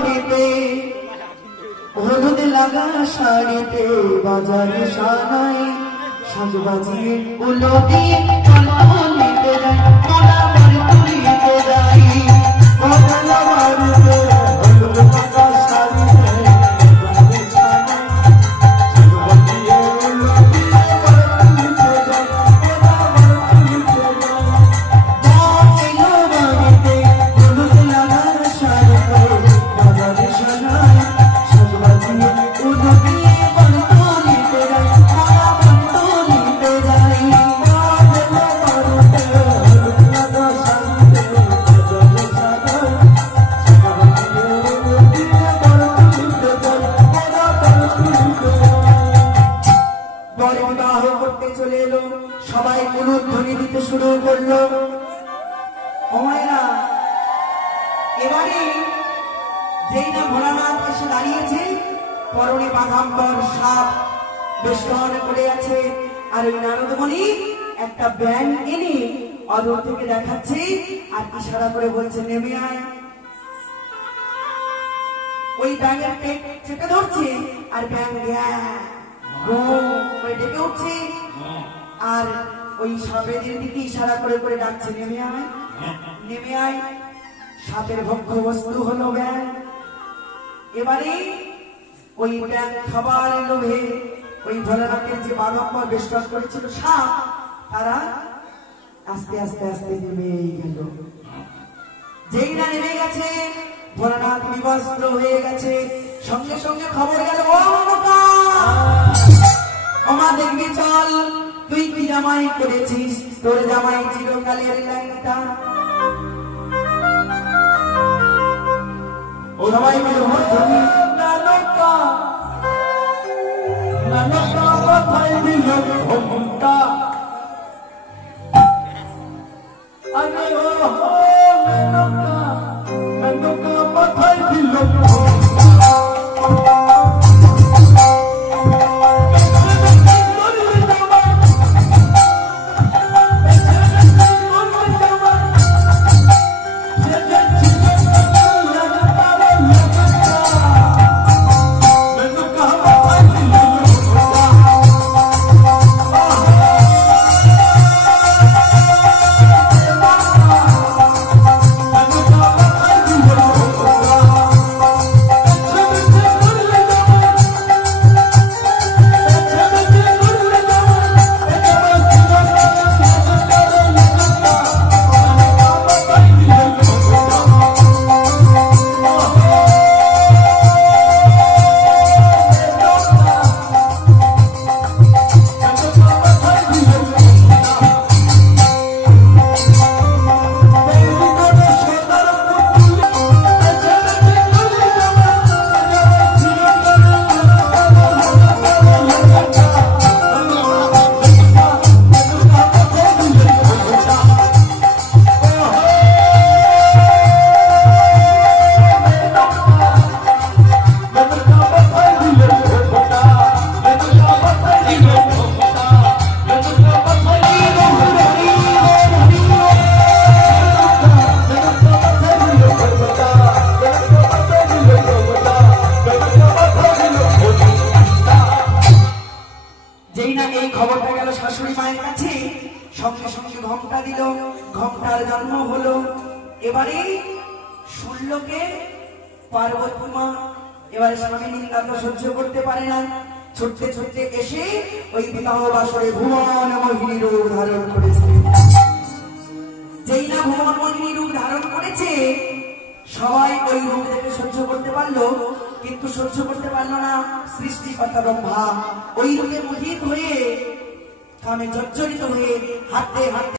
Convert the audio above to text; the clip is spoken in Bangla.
বাড়িতে হলুদ লাগা শাড়িতে বাজারে সানাই সাজ বাজিয়ে উলো দিয়ে নিতে যাই তোলা বাড়ি তুলিতে যাই বদলা বাড়িতে হলুদ লাগা শাড়িতে বাজারে সানাই সাজ বাজিয়ে উলো দিয়ে তুলিতে যাই তোলা বাড়ি তুলিতে যাই বাড়িতে হলুদ লাগা শাড়িতে বাজারে সানাই চলে এলো সবাই উলুধ্বনি দিতে শুরু করলো এবারে যেই না ভোলানাথ এসে দাঁড়িয়েছে পরনে বাঘাম্বর সাপ বেষ্টন করে আছে আর ওই নারদমণি একটা ব্যাং এনে অদূর থেকে দেখাচ্ছে আর ইশারা করে বলছে নেমে আয় ওই ব্যাঙের পেট চেপে ধরছে আর ব্যাং ডেকে উঠছে আর ওই সাপের দিকে ইশারা করে করে ডাকছে নেমে আয় নেমে আয় সাপের ভক্ষ বস্তু হলো ব্যাং এবারে ওই ব্যাং খাবার লোভে ওই ভোলানাথের যে বাঘাম্বর বেষ্টন করেছিল সাপ তারা আস্তে আস্তে আস্তে নেমে গেল যেই না নেমে গেছে ভোলানাথ বিবস্ত্র হয়ে গেছে সঙ্গে সঙ্গে খবর গেল ওমা দেখবি চল তুই কি জামাই করেছিস তোর জামাই চিরকালের ল্যাংটা সবাই মিলে মধ্যে নানকা নানকা মাথায় দিল ঘুমটা আরে ও নানকা নানকা মাথায় দিল সঙ্গে সঙ্গে ঘোমটা দিল ঘোমটার জন্ম হলো এবারে শুনলোকে পার্বতী মা এবারে স্বামী নিন্দা তো সহ্য করতে পারে না ছুটতে ছুটতে এসে ওই বিবাহ বাসরে ভুবন মোহিনী রূপ ধারণ করেছে যেই না ভুবন মোহিনী রূপ ধারণ করেছে সবাই ওই রূপ দেখে সহ্য করতে পারলো কিন্তু সহ্য করতে পারলো না সৃষ্টিকর্তা ব্রহ্মা ওই রূপে মোহিত হয়ে কামে জর্জরিত হয়ে হাঁটতে হাঁটতে